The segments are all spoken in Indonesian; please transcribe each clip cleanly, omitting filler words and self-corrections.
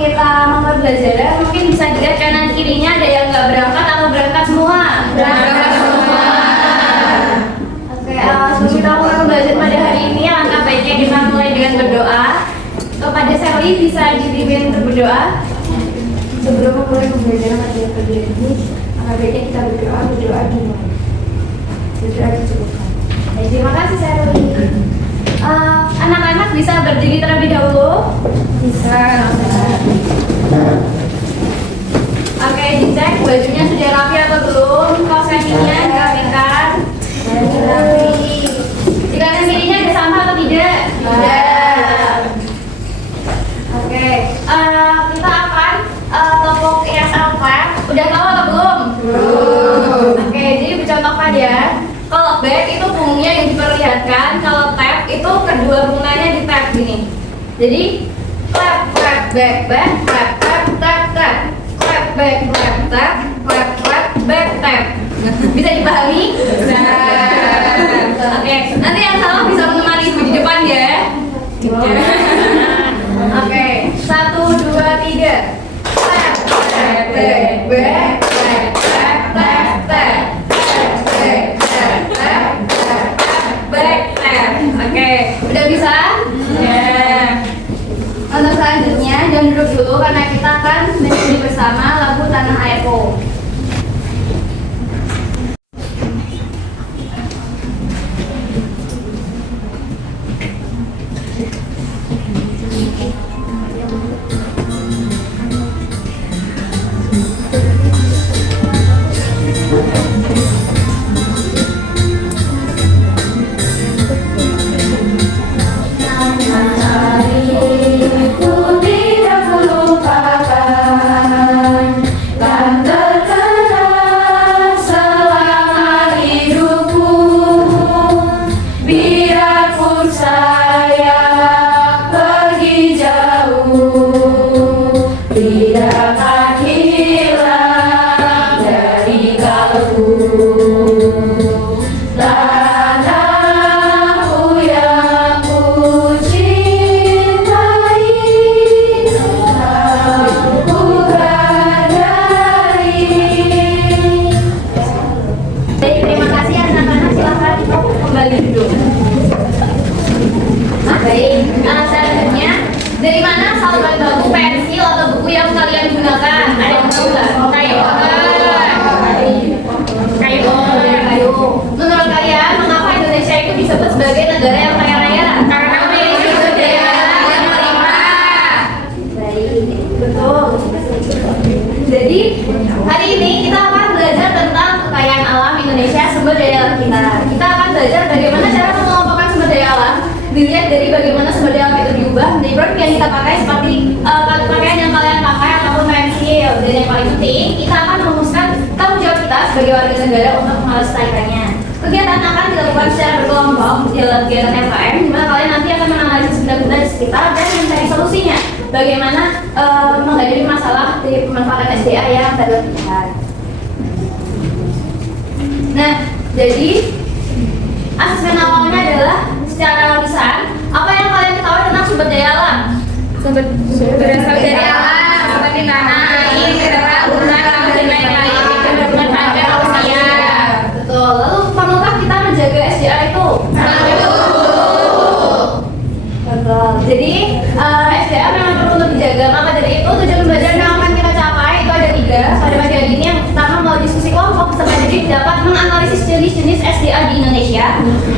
kita memulai belajar, mungkin bisa dilihat kanan kirinya ada yang nggak berangkat atau berangkat semua? Berangkat semua. Oke, sebelum kita mulai belajar pada hari ini, langkah baiknya kita mulai dengan berdoa. Kepada Sally bisa dipimpin untuk berdoa. Sebelum memulai pembelajaran pada pagi ini, langkah baiknya kita berdoa dulu. Berdoa dicukupkan. Terima kasih Sally. Anak-anak bisa berdiri terlebih dahulu? Bisa. Oke, dicek bajunya sudah rapi atau belum? Kaos kakinya dirapikan? Rapi. Di kanan kirinya ada sampah atau tidak? Tidak. Oke, kita akan topok ESL Flag. Udah tahu atau belum? Belum. Oke, jadi bercontohkan ya. Kalau bag itu punggungnya yang diperlihatkan, kalau tab itu kedua bunganya di tab gini. Jadi flap, flap, back, back, flap, flap, tab, tab, flap, back, flap, tab, flap, flap, back, tab. Bisa dipahami? Bisa. Oke, nanti yang salah bisa menemani ibu di depan ya. Oke, 1, 2, 3. Flap, flap, back, back, flap, flap, tab, tab. Oke, udah bisa? Ya. Untuk selanjutnya, jangan duduk dulu karena kita akan menyanyi bersama lagu Tanah Airku. Dari mana salban bambu, pensil atau buku yang kalian gunakan? Ada yang tahu nggak? Kayu. Menurut kalian, mengapa Indonesia itu disebut sebagai negara yang kaya raya? Karena memiliki sumber daya alam yang melimpah. Baik, betul. Jadi hari ini kita akan belajar tentang kekayaan alam Indonesia, sumber daya alam kita. Kita akan belajar bagaimana cara mengelompokkan sumber daya alam. Dilihat dari bagaimana sumber daya alam itu diubah menjadi produk yang kita pakai seperti pakaian yang kalian pakai ataupun pensil. Dan yang paling penting, kita akan merumuskan tanggung jawab kita sebagai warga negara untuk melestarikannya. Kegiatan akan dilakukan secara berkelompok dalam kegiatan FKM, di mana kalian nanti akan menganalisis benda-benda di sekitar dan mencari solusinya. Bagaimana menghadapi masalah dari pemanfaatan SDA yang tadi dilihat. Nah, jadi asesmen awalnya adalah secara lisan, apa yang kalian ketahui tentang sumber daya alam? Sumber daya alam seperti tanah, air, mineral, uran, dan lain-lain. Benar-benar ada manusia. Betul. Lalu perlukah kita menjaga SDA itu? Betul. Jadi SDA memang perlu untuk dijaga. Maka dari itu tujuan belajar yang akan kita capai itu ada 3 pada pagi hari ini. Yang pertama melalui diskusi kelompok serta jadi dapat menganalisis jenis-jenis SDA di Indonesia,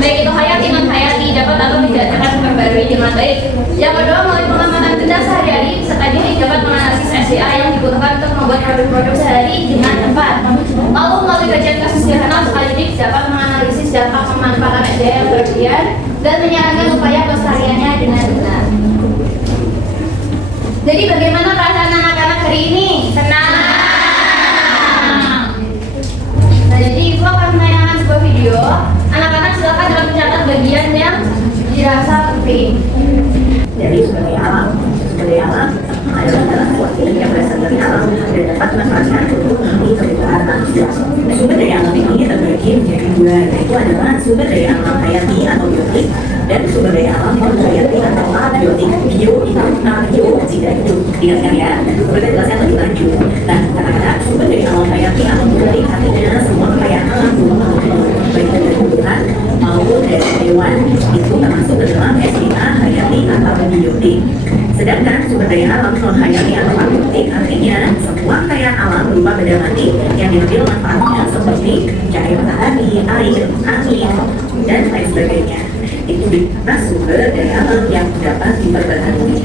baik itu hayati, non-hayati, dapat atau tidak dapat memperbarui dengan baik. Yang kedua melalui pengamatan benda sehari-hari serta jadi dapat menganalisis SDA yang dibutuhkan untuk membuat produk-produk sehari dengan tepat. Lalu melalui kajian kasus sederhana sekali jadi dapat menganalisis dampak pemanfaatan SDA yang berlebihan dan menyarankan upaya pelestariannya dengan benar. Jadi bagaimana perasaan anak-anak hari ini? Senang. Nah, jadi Ibu akan menayangkan sebuah video. Anak-anak silakan dalam mencatat bagian yang dirasa penting. Jadi sumber daya alam adalah sebuah yang berasal dari alam dan dapat dimanfaatkan untuk memenuhi kebutuhan manusia. Sumber daya alam ini terbagi menjadi dua, yaitu adalah sumber daya alam hayati atau biotik dan sumber daya alam non hayati atau abiotik. Bio itu bio tidak hidup, ingatkan ya. Berbeda jelaskan lebih lanjut. Nah, kata-kata sumber daya alam hayati atau biotik artinya semua kekayaan alam baik dari tumbuhan maupun dari hewan itu termasuk ke dalam SDA hayati atau biotik. Sedangkan sumber daya alam non hayati atau abiotik artinya semua kekayaan alam berupa benda mati yang diambil manfaatnya seperti cahaya matahari, air, angin, dan lain sebagainya. Itu adalah sumber daya alam yang dapat diperbarui.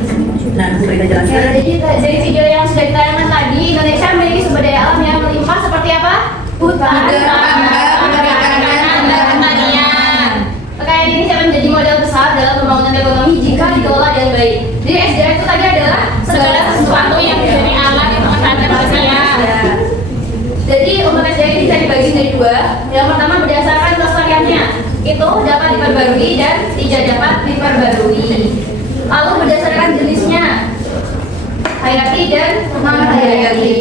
Nah, supaya kita jelaskan. Jadi dari video yang sudah ditayangkan tadi, Indonesia memiliki sumber daya alam yang melimpah seperti apa? Hutan, tambang, perikanan, dan pertanian. Kekayaan ini dapat menjadi modal besar dalam pembangunan ekonomi jika dikelola dengan baik. Jadi SDA itu tadi adalah segala sesuatu yang dari alam yang memanfaatkan manusia. Jadi untuk SDA ini bisa dibagi menjadi dua. Yang pertama berdasarkan kelestariannya, itu dapat diperbarui dan tidak dapat diperbarui. Lalu berdasarkan jenisnya, hayati dan non-hayati.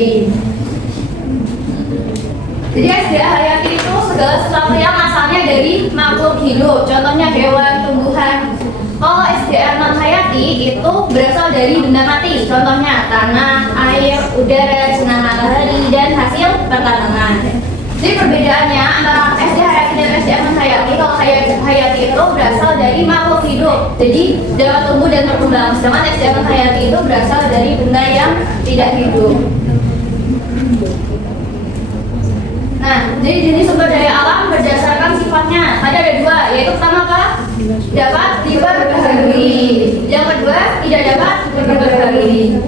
Jadi SDA hayati itu segala sesuatu yang asalnya dari makhluk hidup, contohnya hewan, tumbuhan. Kalau SDA non-hayati itu berasal dari benda mati, contohnya tanah, air, udara, sinar matahari, dan hasil pertanaman. Jadi perbedaannya antara SDA hayati dan SDA non-hayati, kalau hayati itu berasal dari makhluk hidup, jadi dapat tumbuh dan berkembang. Sedangkan SDA non-hayati itu berasal dari benda yang tidak hidup. Nah, jadi jenis sumber daya alam berdasarkan sifatnya. Tadi ada dua, yaitu pertama apa? Dapat diperbarui. Yang kedua, tidak dapat diperbarui.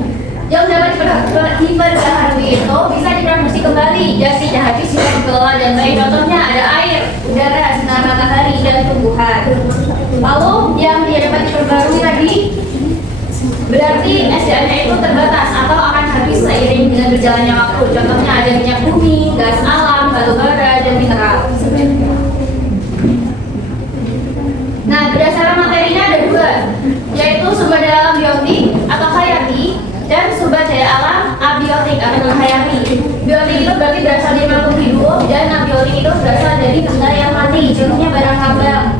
Yang dapat diperbarui itu bisa diproduksi kembali dan tidak habis jika dikelola dan baik. Contohnya ada air, udara, sinar matahari, dan tumbuhan. Lalu yang tidak dapat diperbarui tadi berarti SDA-nya itu terbatas atau akan habis seiring dengan berjalannya waktu. Contohnya ada minyak bumi, gas alam, batu bara, dan mineral. Nah, berdasarkan materinya ada dua, yaitu sumber daya alam biotik atau hayati dan sumber daya alam abiotik atau non-hayati. Biotik itu berarti berasal dari makhluk hidup dan abiotik itu berasal dari benda yang mati, contohnya barang tambang.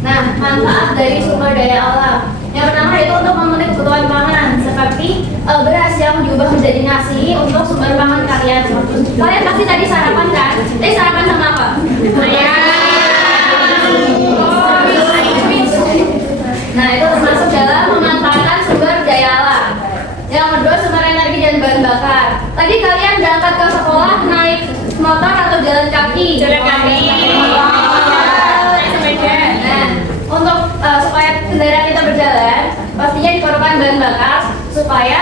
Nah, manfaat dari sumber daya alam. Yang pertama itu untuk memenuhi kebutuhan pangan, seperti beras yang diubah menjadi nasi untuk sumber pangan kalian. Kalian pasti tadi sarapan kan? Tadi sarapan sama apa? Nah, itu termasuk dalam memanfaatkan sumber daya alam. Yang kedua, sumber energi dan bahan bakar. Tadi kalian berangkat ke sekolah naik motor atau jalan kaki? Jalan kaki. Untuk supaya kendaraan kita berjalan, pastinya diperlukan bahan bakar supaya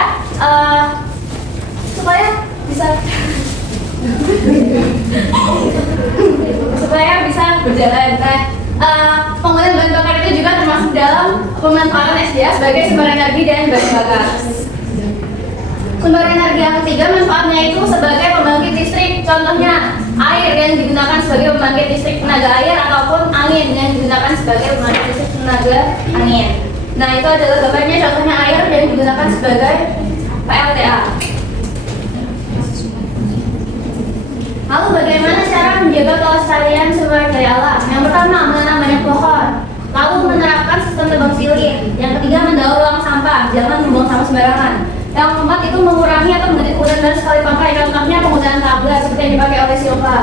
bisa berjalan. Nah, penggunaan bahan bakar itu juga termasuk dalam pemanfaatan SDA sebagai sumber energi dan bahan bakar. Sumber energi yang ketiga manfaatnya itu sebagai pembangkit listrik, contohnya air yang digunakan sebagai pembangkit listrik tenaga air ataupun angin yang digunakan sebagai pembangkit listrik tenaga angin. Nah, itu adalah gambarnya, contohnya air yang digunakan sebagai PLTA. Lalu bagaimana cara menjaga kelestarian sumber daya alam? Yang pertama, menanam banyak pohon. Lalu menerapkan sistem tebang pilih. Yang ketiga, mendaur ulang sampah, jangan membuang sampah sembarangan. Yang keempat itu mengurangi atau menjadi kurang dan sekali pakai, contohnya penggunaan tablet seperti yang dipakai oleh Silva.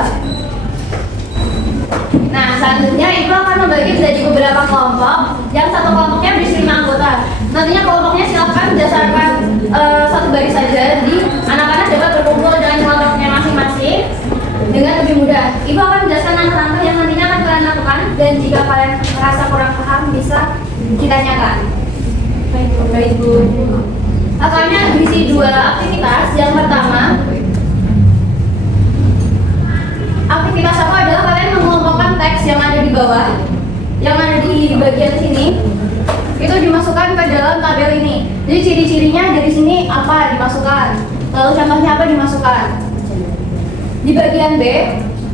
Nah, selanjutnya itu akan membagi menjadi beberapa kelompok. Yang satu kelompoknya berisi 5 anggota. Nantinya kelompoknya silakan berdasarkan satu baris saja. Jadi anak-anak dapat berkumpul dengan kelompoknya masing-masing dengan lebih mudah. Ibu akan menjelaskan langkah-langkah yang nantinya akan kalian lakukan, dan jika kalian merasa kurang paham bisa ditanyakan. Baik, Bu. Akannya berisi 2 aktivitas. Yang pertama, aktivitas apa adalah kalian mengelompokkan teks yang ada di bawah, yang ada di bagian sini, itu dimasukkan ke dalam tabel ini. Jadi ciri-cirinya dari sini apa dimasukkan, lalu contohnya apa dimasukkan. Di bagian B,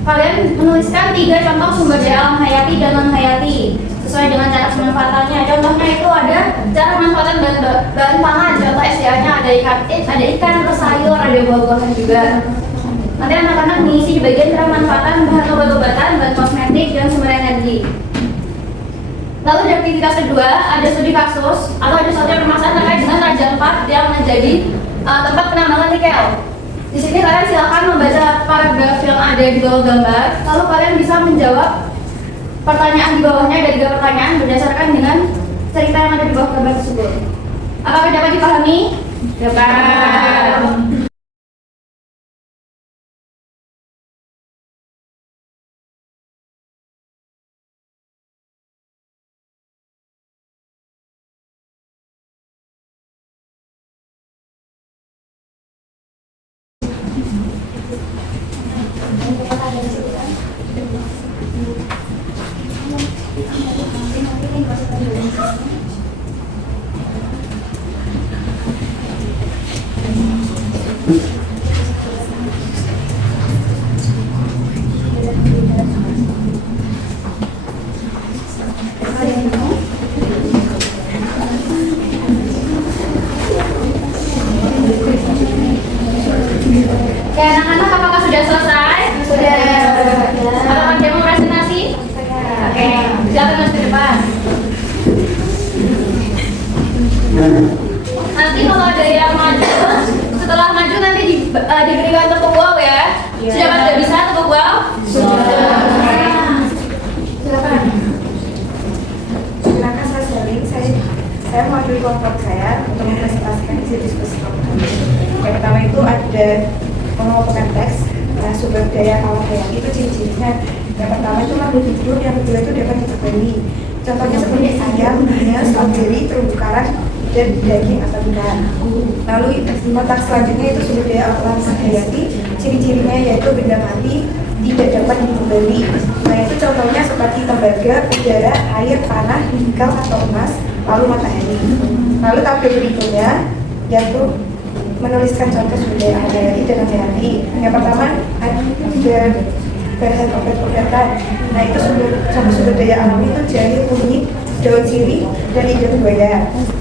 kalian menuliskan 3 contoh sumber daya alam hayati dan non hayati sesuai dengan cara pemanfaatannya. Contohnya itu ada cara pemanfaatan pemanfaatan bahan pangan, contoh SDA-nya ada ikan, terus sayur, ada buah-buahan juga. Nanti anak-anak mengisi di bagian pemanfaatan bahan obat-obatan, bahan kosmetik, dan sumber energi. Lalu di aktivitas kedua, ada studi kasus atau ada suatu permasalahan terkait dengan Raja Ampat yang menjadi tempat penambangan nikel. Di sini kalian silakan membaca paragraf yang ada di bawah gambar, lalu kalian bisa menjawab pertanyaan di bawahnya. Ada 3 pertanyaan berdasarkan dengan cerita yang ada di bawah gambar tersebut. Apakah dapat dipahami? Dapat. Oke, anak-anak apakah sudah selesai? Sudah. Apakah demo presentasi? Oke, silakan masuk ke depan. Nanti kalau ada yang maju, setelah maju nanti diberikan tepuk wow ya. Sudah pada bisa tepuk wow? Sudah. Silakan. Silakan saya sharing. Saya mewakili kelompok saya untuk mempresentasikan isi diskusi kelompok kami. Yang pertama itu ada pengelompokan teks sumber daya alam hayati itu ciri-cirinya. Yang pertama itu makhluk hidup, yang kedua itu dapat diterbeli. Contohnya seperti ayam, buaya, stroberi, terumbu karang, dan daging atau ikan. Lalu kotak selanjutnya itu sumber daya alam hayati, ciri-cirinya yaitu benda mati tidak dapat diterbeli. Nah itu contohnya seperti tembaga, udara, air, tanah, nikel atau emas, lalu matahari. Lalu tabel berikutnya yaitu menuliskan contoh sumber daya alam hayati dan hayati. Yang pertama ada bahan obat-obatan. Nah itu contoh sumber daya alam itu jahe, kunyit, daun sirih, dan lidah buaya.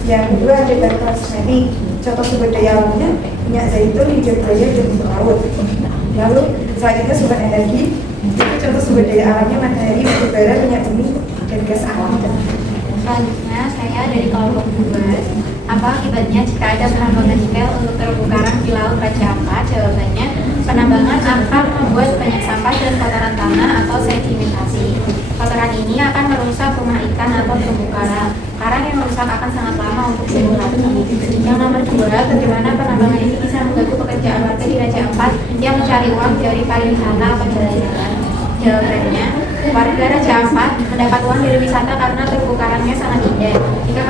Yang kedua ada bahan kosmetik. Contoh sumber daya alamnya minyak zaitun, lidah buaya, dan rumput laut. Lalu selanjutnya sumber energi. Itu contoh sumber daya alamnya matahari, batu bara, minyak bumi, dan gas alam. Selanjutnya saya dari kelompok 2. Apa akibatnya jika ada penambangan nikel untuk terumbu karang di laut Raja Ampat? Jawabannya, penambangan akan membuat banyak sampah dan kotoran tanah atau sedimentasi. Kotoran ini akan merusak rumah ikan atau terumbu karang. Karang yang merusak akan sangat lama untuk sembuh lagi. Yang nomor 2, bagaimana penambangan ini bisa mengganggu pekerjaan warga di Raja Ampat yang mencari uang dari pariwisata atau jalan-jalan? Jawabannya, warga Raja Ampat mendapat uang dari wisata karena terumbu karangnya sangat indah. Jika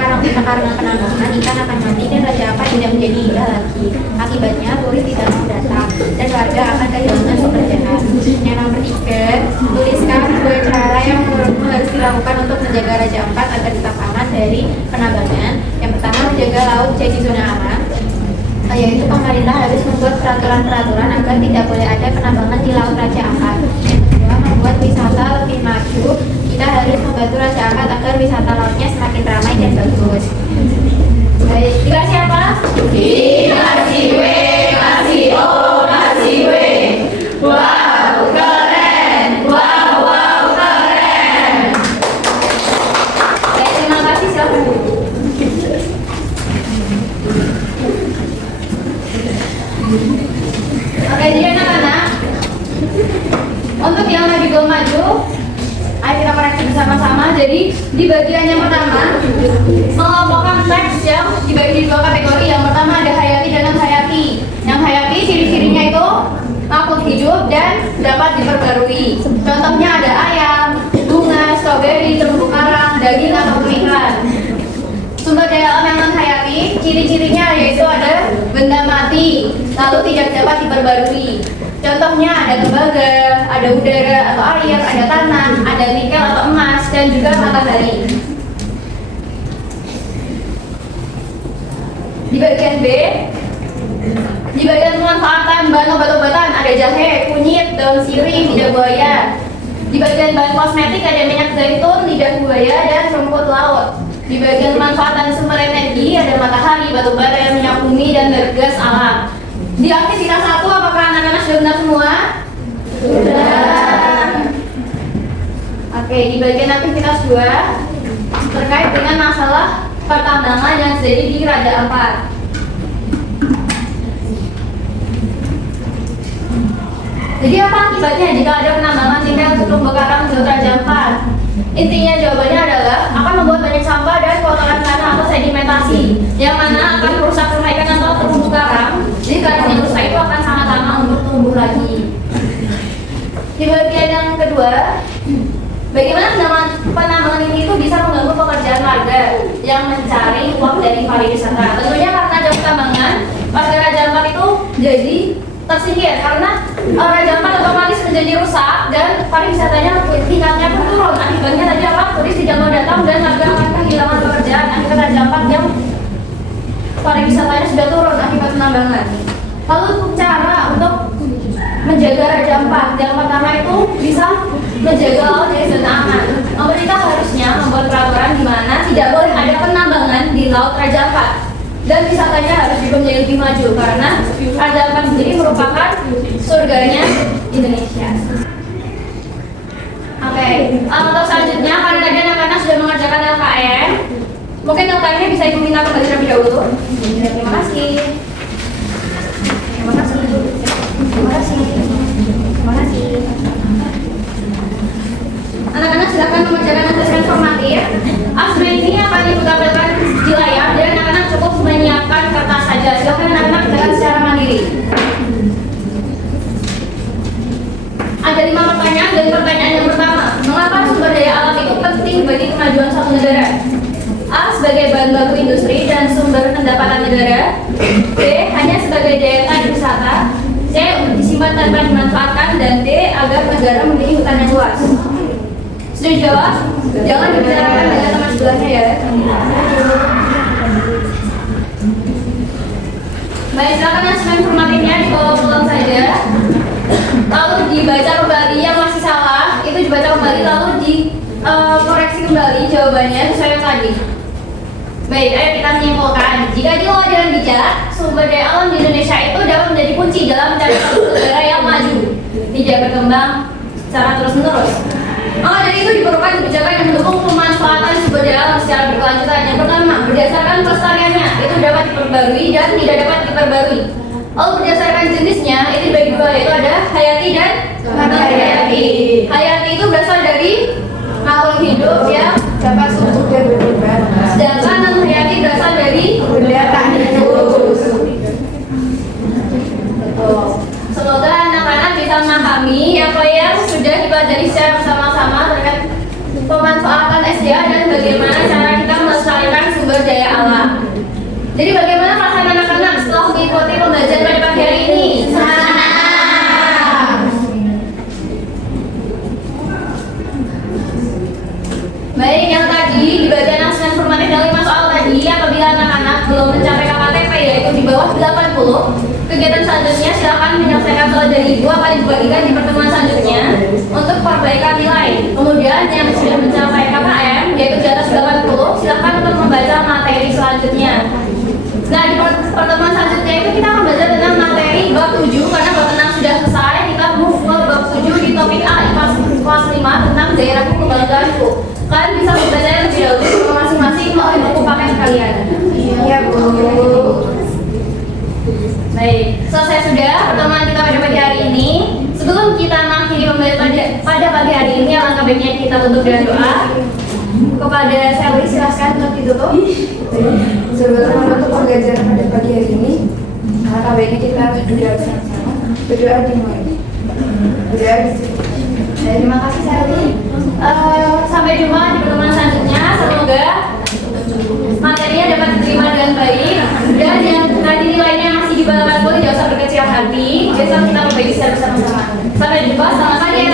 karena penambangan, ikan akan mati dan Raja Ampat tidak menjadi indah lagi. Akibatnya, turis tidak mau datang dan warga akan kehilangan pekerjaan. Yang nomor 3, tuliskan 2 cara yang menurutmu harus dilakukan untuk menjaga Raja Ampat agar tetap aman dari penambangan. Yang pertama, menjaga laut jadi zona aman, yaitu pemerintah harus membuat peraturan-peraturan agar tidak boleh ada penambangan di laut Raja Ampat. Membuat wisata lebih maju, kita harus membantu Raja Ampat agar wisata lautnya semakin ramai dan bagus. Baik, dikasih apa? Dikasih W, kasih O, kasih W. Wow, keren. Wow, keren. Baik, terima kasih, silakan. Oke, jadi anak-anak, untuk yang lagi belum maju, ayo kita koreksi bersama-sama. Jadi di bagian yang pertama, mengelompokkan teks yang dibagi di 2 kategori. Yang pertama ada hayati dan non-hayati. Yang hayati ciri-cirinya itu makhluk hidup dan dapat diperbarui. Contohnya ada ayam, bunga, stroberi, terumbu karang, daging atau ikan. Sumber daya alam yang non-hayati, ciri-cirinya yaitu ada benda mati, lalu tidak dapat diperbarui. Contohnya ada tembaga, ada udara atau air, ada tanah, ada nikel atau emas, dan juga matahari. Di bagian B, di bagian pemanfaatan bahan obat-obatan ada jahe, kunyit, daun sirih, lidah buaya. Di bagian bahan kosmetik ada minyak zaitun, lidah buaya, dan rumput laut. Di bagian pemanfaatan sumber energi ada di batu bara, minyak bumi, dan bergas alam. Di aktivitas 1 apakah anak-anak sudah benar semua? Sudah. Oke, di bagian aktivitas 2 terkait dengan masalah pertambangan yang terjadi di Raja Ampat. Jadi apa akibatnya jika ada penambangan nikel untuk terumbu karang di Laut Raja Ampat? Intinya jawabannya adalah akan membuat banyak sampah dan kotoran tanah atau sedimentasi yang mana akan merusak rumah ikan atau terumbu karang. Jadi karang yang rusak itu akan sangat lama untuk tumbuh lagi. Di bagian yang kedua, bagaimana penambangan ini itu bisa mengganggu pekerjaan warga yang mencari uang dari pariwisata? Tentunya karena jam penambangan, warga Raja Ampat itu jadi tersingkir karena Raja Ampat otomatis menjadi rusak dan pariwisatanya tingkatnya pun turun. Akibatnya tadi apa? Turis tidak mau datang dan warga akan kehilangan pekerjaan akibat Raja Ampat yang pariwisatanya sudah turun akibat penambangan. Lalu cara untuk menjaga Raja Ampat yang pertama itu bisa menjaga laut dari zona aman. Pemerintah harusnya membuat peraturan di mana tidak boleh ada penambangan di Laut Raja Ampat dan wisatanya harus juga menjadi lebih maju karena Raja Ampat sendiri merupakan surganya Indonesia. Oke, untuk selanjutnya karena tadi anak-anak sudah mengerjakan LKM, mungkin LKM-nya bisa ibu minta kembali terlebih dahulu. Terima kasih. Terima kasih. Terima kasih. Terima kasih. Anak-anak silakan mengerjakan asesmen formatif. Asesmen ini akan ibu tampilkan di layar dan anak-anak cukup menyiapkan kertas saja. Silakan anak-anak kerjakan secara mandiri. Ada 5 pertanyaan dan pertanyaan yang pertama, mengapa sumber daya alam itu penting bagi kemajuan suatu negara? A. Sebagai bahan baku industri dan sumber pendapatan negara. B. Hanya sebagai daya tarik wisata. C. Untuk disimpan tanpa dimanfaatkan. Dan D. Agar negara memiliki hutan yang luas. Sudah jawab? Jangan dibicarakan dengan teman sebelahnya ya. Baik, silakan asesmen formatifnya dibawa pulang saja. Lalu dibaca kembali yang masih salah, itu dibaca kembali lalu dikoreksi kembali jawabannya sesuai yang tadi. Baik, ayo kita menyimpulkan. Jika diolah dengan bijak, sumber daya alam di Indonesia itu dapat menjadi kunci dalam mencari suatu negara yang maju, tidak berkembang secara terus-menerus. Maka dari itu diperlukan kebijakan yang mendukung pemanfaatan sumber daya alam secara berkelanjutan. Yang pertama, berdasarkan pelestariannya itu dapat diperbarui dan tidak dapat diperbarui. Lalu berdasarkan jenisnya itu dibagi dua, yaitu ada hayati dan non-hayati. Hayati itu berasal dari makhluk hidup yang dapat sujud dan berdebat. sedangkan non-hayati berasal dari Benda tak hidup. Semoga anak-anak bisa memahami apa yang sudah dipelajari secara bersama-sama terkait pemanfaatan SDA dan bagaimana cara kita melestarikan sumber daya alam. Jadi bagaimana perasaan anak-anak setelah mengikuti pembelajaran pada pagi hari ini? Baik, yang tadi di bagian asesmen formatif dari 5 soal tadi, apabila anak-anak belum mencapai KKTP yaitu di bawah 80, kegiatan selanjutnya silakan menyelesaikan soal dari ibu akan dibagikan di pertemuan selanjutnya untuk perbaikan nilai. Kemudian yang sudah mencapai KKM yaitu di atas 80, silakan untuk membaca materi selanjutnya. Nah, di pertemuan selanjutnya itu kita akan belajar tentang materi bab 7 karena bab 6 sudah selesai. Kita move ke bab 7 di topik A kelas 5 tentang daerah kebanggaanku. Kalian bisa membaca lebih dahulu masing-masing melalui buku paket kalian. Iya, Bu. Baik, selesai sudah pertemuan kita pada pagi hari ini. Sebelum kita mengakhiri pembelajaran pada pagi hari ini, alangkah baiknya kita tutup dengan doa. Kepada Sally, silahkan untuk ditutup. Sebelum menutup pembelajaran pada pagi hari ini, alangkah baiknya kita berdoa bersama-sama. Berdoa dimulai. Berdoa di sini. Terima kasih Sally. Sampai jumpa di pertemuan selanjutnya. Semoga materinya dapat diterima dengan baik dan yang tadi nilainya masih di bawah 80 tidak usah berkecil hati. Besok kita perbaiki secara bersama-sama. Sampai jumpa. Selamat pagi.